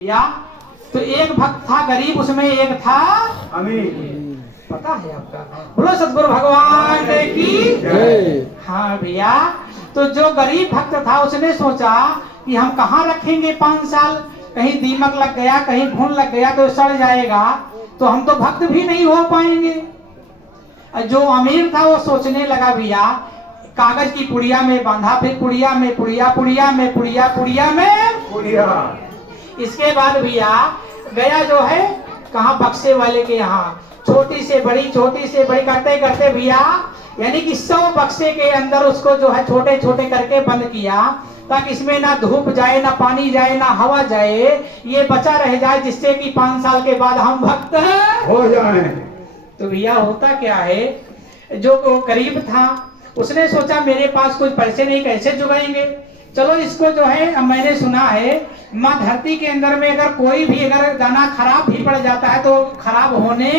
या तो एक भक्त था गरीब, उसमें एक था अमीर। पता है आपका? बोलो सतगुरु भगवान की जय। हाँ भैया, तो जो गरीब भक्त था उसने सोचा कि हम कहाँ रखेंगे 5 साल, कहीं दीमक लग गया, कहीं घुन लग गया तो सड़ जाएगा, तो हम तो भक्त भी नहीं हो पाएंगे। जो अमीर था वो सोचने लगा भैया, कागज की पुड़िया में बांधा, फिर पुड़िया में पुड़िया, पुड़िया में पुड़िया, पुड़िया में पुड़िया। इसके बाद भैया गया जो है कहाँ, बक्से वाले के यहाँ, छोटी से बड़ी करते करते भैया यानी कि 100 बक्से के अंदर उसको जो है छोटे छोटे करके बंद किया, ताकि इसमें ना धूप जाए, ना पानी जाए, ना हवा जाए, ये बचा रह जाए, जिससे कि 5 साल के बाद हम भक्त हो जाए। तो भैया होता क्या है, जो गरीब था उसने सोचा मेरे पास कुछ पैसे नहीं, कैसे जुगाएंगे, चलो इसको जो है, अब मैंने सुना है माँ धरती के अंदर में अगर कोई भी अगर दाना खराब भी पड़ जाता है तो खराब होने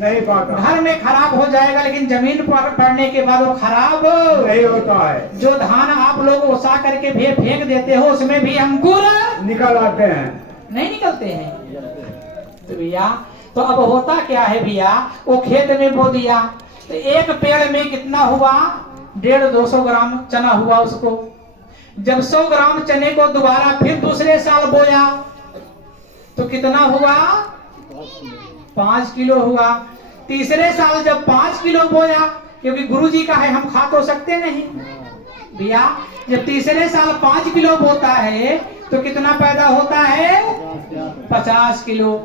नहीं पाता, घर में खराब हो जाएगा, लेकिन जमीन पर पड़ने के बाद वो खराब नहीं होता है। जो धान आप लोग ओसा करके फेंक देते हो उसमें भी अंकुर निकल आते हैं, नहीं निकलते हैं। तो भैया तो अब होता क्या है भैया, वो खेत में बो दिया तो एक पेड़ में कितना हुआ, 150-200 ग्राम चना हुआ उसको। जब 100 ग्राम चने को दोबारा फिर दूसरे साल बोया तो कितना हुआ, 5 किलो हुआ। तीसरे साल जब 5 किलो बोया, क्योंकि गुरुजी का है हम खा तो सकते नहीं भैया, जब तीसरे साल 5 किलो बोता है तो कितना पैदा होता है, 50 किलो।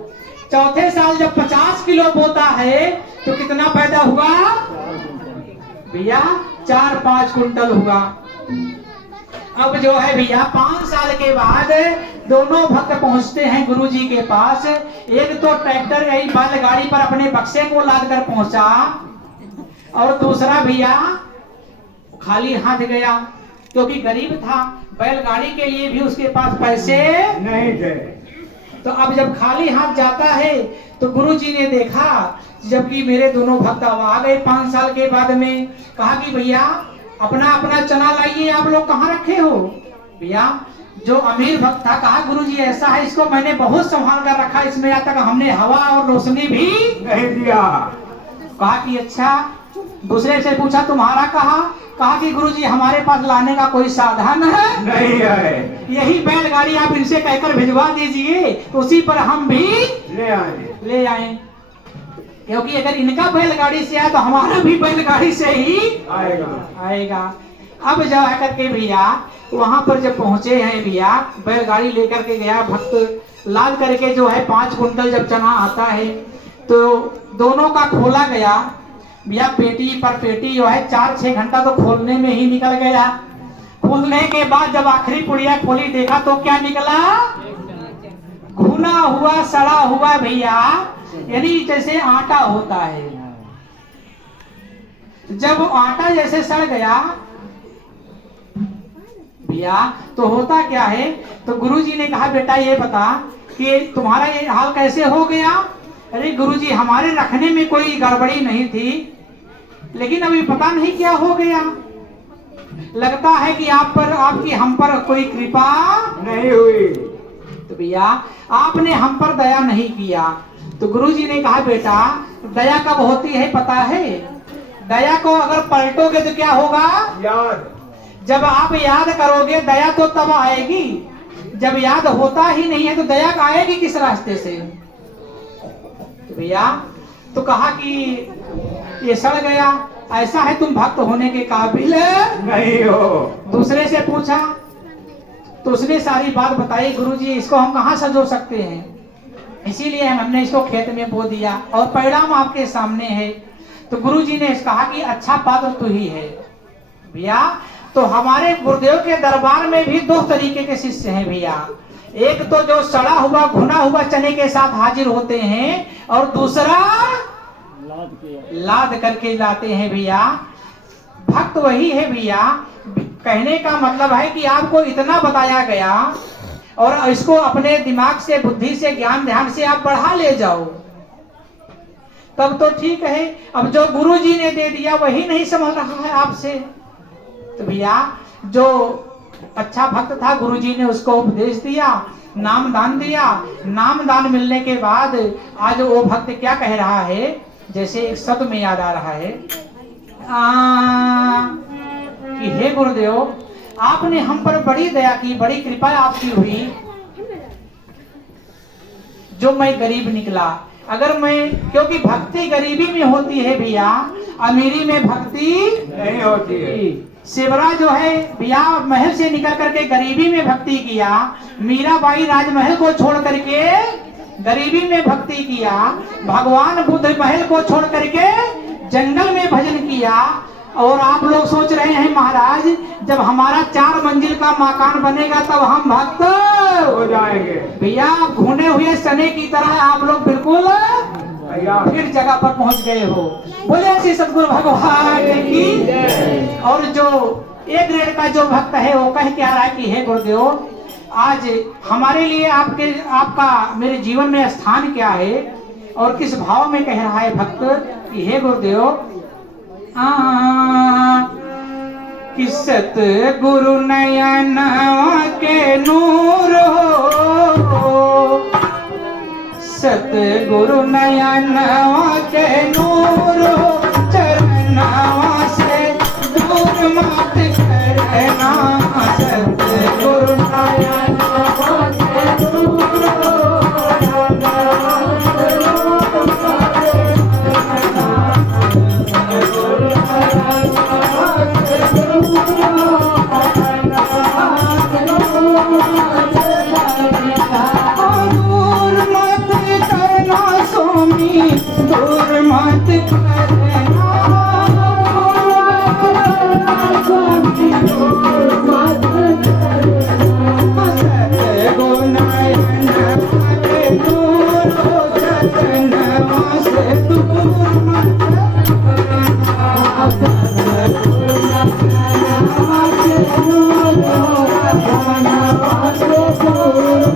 चौथे साल जब 50 किलो बोता है तो कितना पैदा हुआ भैया, 4-5 कुंटल हुआ। अब जो है भैया 5 साल के बाद दोनों भक्त पहुंचते हैं गुरुजी के पास। एक तो ट्रैक्टर यही बैलगाड़ी पर अपने बक्से को लाद कर पहुंचा, और दूसरा भैया खाली हाथ गया, क्योंकि गरीब था, बैलगाड़ी के लिए भी उसके पास पैसे नहीं थे। तो अब जब खाली हाथ जाता है तो गुरुजी ने देखा, जबकि मेरे दोनों भक्त आ गए 5 साल के बाद में, कहा कि भैया अपना अपना चना लाइए, आप लोग कहाँ रखे हो। भैया जो अमीर भक्त था कहा, गुरुजी ऐसा है, इसको मैंने बहुत संभाल कर रखा, इसमें आज तक हमने हवा और रोशनी भी नहीं दिया। कहा कि अच्छा। दूसरे से पूछा तुम्हारा कहा कि गुरुजी हमारे पास लाने का कोई साधन है नहीं है, यही बैलगाड़ी आप इनसे कहकर भिजवा दीजिए, तो उसी पर हम भी ले आए, क्योंकि अगर इनका बैलगाड़ी से आया तो हमारा भी बैलगाड़ी से ही आएगा। अब जब आकर के भैया वहां पर जब पहुंचे हैं भैया, बैलगाड़ी लेकर के गया भक्त, लाद करके जो है 5 कुंटल जब चना आता है तो दोनों का खोला गया भैया, पेटी पर पेटी जो है 4-6 घंटा तो खोलने में ही निकल गया। खोलने के बाद जब आखिरी पुड़िया खोली, देखा तो क्या निकला, घुना हुआ सड़ा हुआ भैया, यानी जैसे आटा होता है। जब आटा जैसे सड़ गया भैया तो होता क्या है, तो गुरुजी ने कहा बेटा ये बता कि तुम्हारा ये हाल कैसे हो गया। अरे गुरुजी हमारे रखने में कोई गड़बड़ी नहीं थी, लेकिन अभी पता नहीं क्या हो गया, लगता है कि आप पर, आपकी हम पर कोई कृपा नहीं हुई। तो भैया आपने हम पर दया नहीं किया। तो गुरुजी ने कहा बेटा दया कब होती है पता है, दया को अगर पलटोगे तो क्या होगा, याद। जब आप याद करोगे दया तो तब आएगी, जब याद होता ही नहीं है तो दया आएगी किस रास्ते से। तो भैया तो कहा कि ये सड़ गया, ऐसा है तुम भक्त होने के काबिल नहीं हो। दूसरे से पूछा तो उसने सारी बात बताई, गुरुजी इसको हम कहाँ सजो सकते हैं, इसीलिए हमने इसको खेत में बो दिया और परिणाम आपके सामने है। तो गुरुजी ने कहा कि अच्छा पात्र तू ही है। भैया तो हमारे गुरुदेव के दरबार में भी 2 तरीके के शिष्य हैं भैया, एक तो जो सड़ा हुआ भुना हुआ चने के साथ हाजिर होते हैं, और दूसरा लाद करके लाते हैं भैया। भक्त वही है भैया, कहने का मतलब है कि आपको इतना बताया गया और इसको अपने दिमाग से, बुद्धि से, ज्ञान ध्यान से आप बढ़ा ले जाओ, तब तो ठीक है। अब जो गुरुजी ने दे दिया वही नहीं समझ रहा है आपसे, तो भैया जो अच्छा भक्त था गुरुजी ने उसको उपदेश दिया, नाम दान दिया। नाम दान मिलने के बाद आज वो भक्त क्या कह रहा है, जैसे एक शब्द में याद आ रहा है कि हे गुरुदेव, आपने हम पर बड़ी दया की, बड़ी कृपा आपकी हुई, जो मैं गरीब निकला। अगर मैं, क्योंकि भक्ति गरीबी में होती है भैया, अमीरी में भक्ति नहीं होती है। शिवरा जो है भैया महल से निकल करके गरीबी में भक्ति किया, मीराबाई राजमहल को छोड़ करके गरीबी में भक्ति किया, भगवान बुद्ध महल को छोड़ करके जंगल में भजन किया। और आप लोग सोच रहे हैं महाराज, जब हमारा 4 मंजिल का मकान बनेगा तब हम भक्त हो जाएंगे। भैया भुने हुए सने की तरह आप लोग बिल्कुल फिर जगह पर पहुंच गए हो। बोले श्री सतगुरु भगवान की। और जो एक ग्रेड का जो भक्त है वो कह के आ रहा है कि हे गुरुदेव, आज हमारे लिए आपका मेरे जीवन में स्थान क्या है, और किस भाव में कह रहा है भक्त कि हे गुरुदेव, कि सतगुरु नयन के नूर हो, सतगुरु नयन के नूर हो, चरणवा से दूर मत करना, सतगुरु नयन के नूर हो, दूर मत करना, सतगुरु नयन के नूर हो, चरणवा से दूर मत करना, सतगुरु नयन के नूर हो, चरणवा से दूर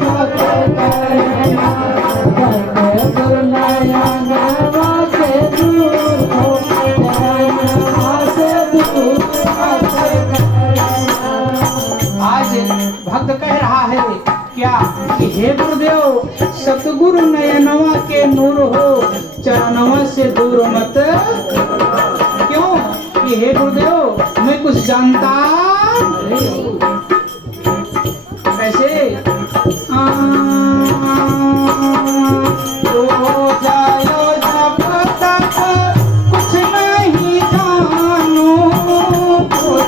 मत करना, सतगुरु नयन के दूर हो, चरणवा से दूर मत करना। आज भक्त कह रहा है क्या कि हे गुरुदेव, सतगुरु नयनवा के नूर हो, चरणवा से दूर मत। क्यों कि हे गुरुदेव, मैं कुछ जानता नहीं। कैसे जायो जब तक कुछ नहीं जानू,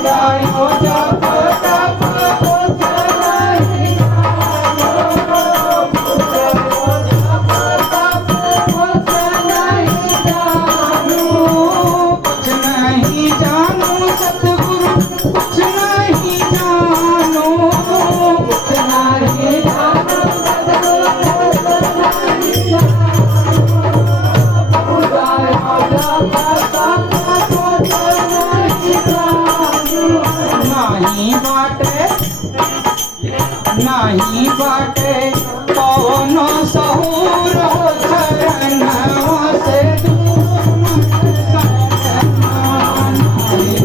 जायो जब तक कुछ नहीं जानू, कुछ नहीं जानू, कुछ नहीं जानू, सतगुरु कुछ नहीं जानू, कुछ नहीं जानू, नहीं बाटे, नहीं बाटे कौनो सहूर हो, चरणवा से दूर मत करना, नहीं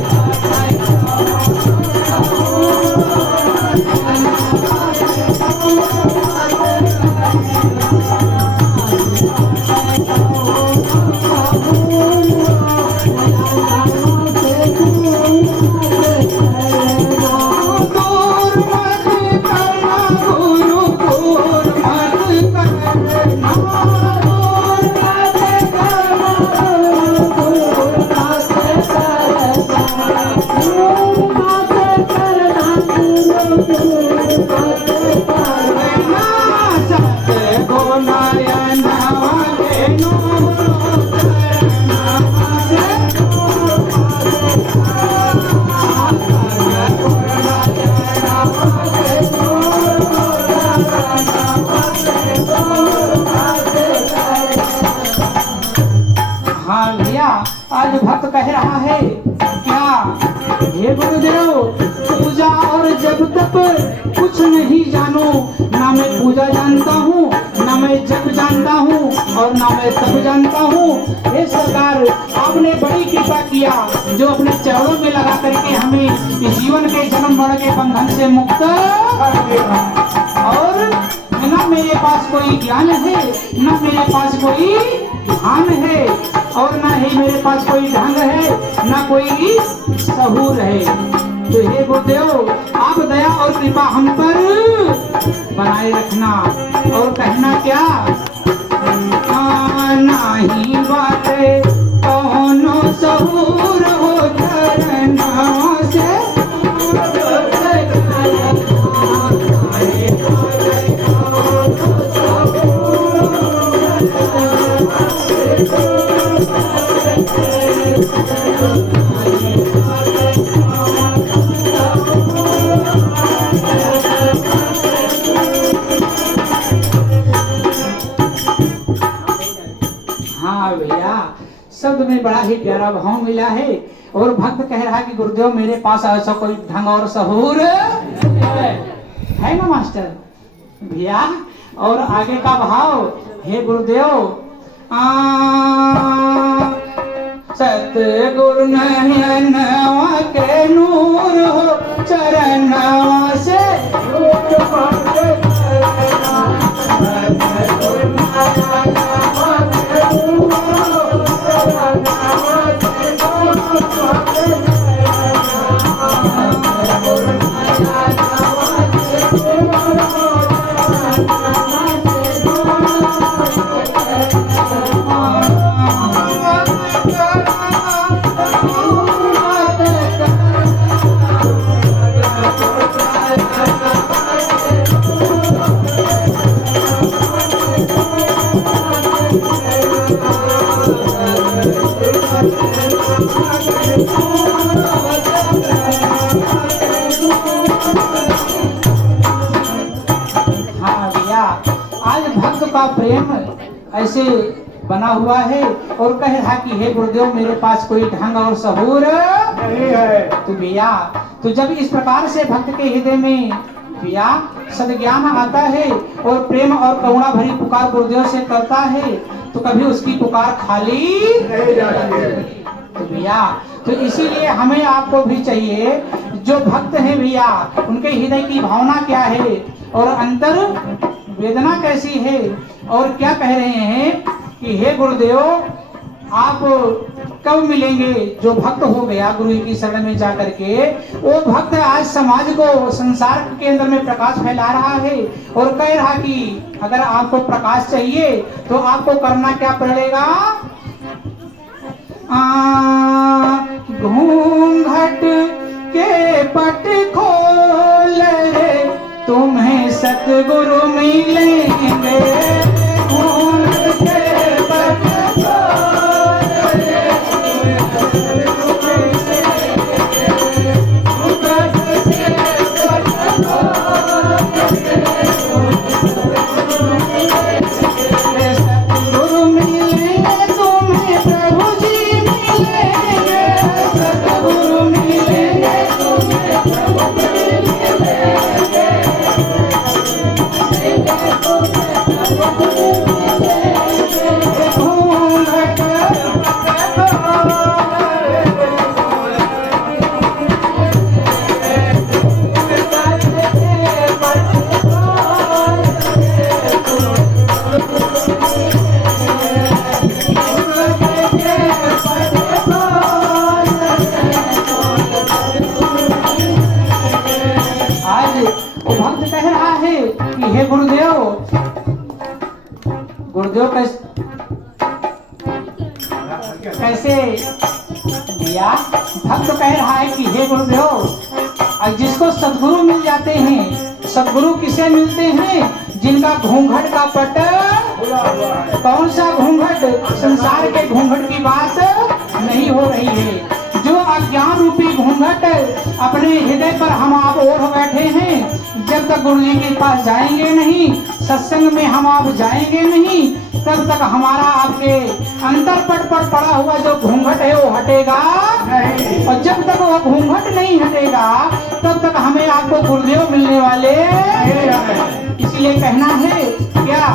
हाँ भैया, आज भक्त कह रहा है क्या, हे गुरुदेव, पूजा और जब तक कुछ नहीं जानू, ना मैं पूजा जानता हूँ, ना मैं जप जानता हूँ, और ना मैं तप जानता हूँ। हे सरकार, आपने बड़ी कृपा किया जो अपने चरणों में लगा करके हमें इस जीवन के जन्म मरण के बंधन से मुक्त और न मेरे पास कोई ज्ञान है, न मेरे पास कोई ध्यान है, और न ही मेरे पास कोई ढंग है, न कोई सहूर है। तो हे गुरुदेव, आप दया और कृपा हम पर बनाए रखना। और कहना क्या, नाही बाटे कौनो सहूर हो चरणों से। हाँ भैया, शब्द में बड़ा ही प्यारा भाव मिला है। और भक्त कह रहा है कि गुरुदेव मेरे पास ऐसा कोई ढंग और सहूर है ना मास्टर भैया। और आगे का भाव, हे गुरुदेव, सतगुरु नयनवा के नूर हो चरणवा से। हाँ भैया, आज भक्त का प्रेम ऐसे बना हुआ है और कह रहा कि हे गुरुदेव मेरे पास कोई ढंग और सहूर नहीं है। तो भैया, तो जब इस प्रकार से भक्त के हृदय में भैया सद्ज्ञान आता है और प्रेम और करुणा भरी पुकार गुरुदेव से करता है, तो कभी उसकी पुकार खाली नहीं जाती है। तो भैया, तो इसीलिए हमें आपको भी चाहिए, जो भक्त हैं भैया, उनके हृदय की भावना क्या है और अंतर वेदना कैसी है, और क्या कह रहे हैं कि हे गुरुदेव आप कब मिलेंगे। जो भक्त हो गया गुरु की शरण में जाकर के, वो भक्त आज समाज को, संसार के अंदर में प्रकाश फैला रहा है और कह रहा कि अगर आपको प्रकाश चाहिए तो आपको करना क्या पड़ेगा, घूंघट के पट खोल रे तुम्हें सतगुरु मिलेंगे। घूंघट के पट खोल रे सतगुरु मिलेंगे, तुम्हें प्रभु जी मिलेंगे। सतगुरु मिलेंगे, तुम्हें प्रभु जी मिलेंगे। घूंघट आज वो भक्त कह रहा है कि हे गुरुदेव, गुरुदेव कैसे भैया, भक्त कह रहा है कि हे गुरुदेव, जिसको सद्गुरु मिल जाते हैं, सद्गुरु किसे मिलते हैं, जिनका घूंघट का पट, कौन सा घूंघट, संसार के घूंघट की बात नहीं हो रही है। जो अज्ञान रूपी घूंघट अपने हृदय पर हम आप ओढ़ बैठे हैं, जब तक गुरु जी के पास जाएंगे नहीं, सत्संग में हम आप जाएंगे नहीं, तब तक हमारा आपके अंतर पट पर पड़ा हुआ जो घूंघट है वो हटेगा नहीं। और जब तक वो घूंघट नहीं हटेगा तब तक हमें आपको गुरुदेव मिलने वाले। इसलिए कहना है क्या,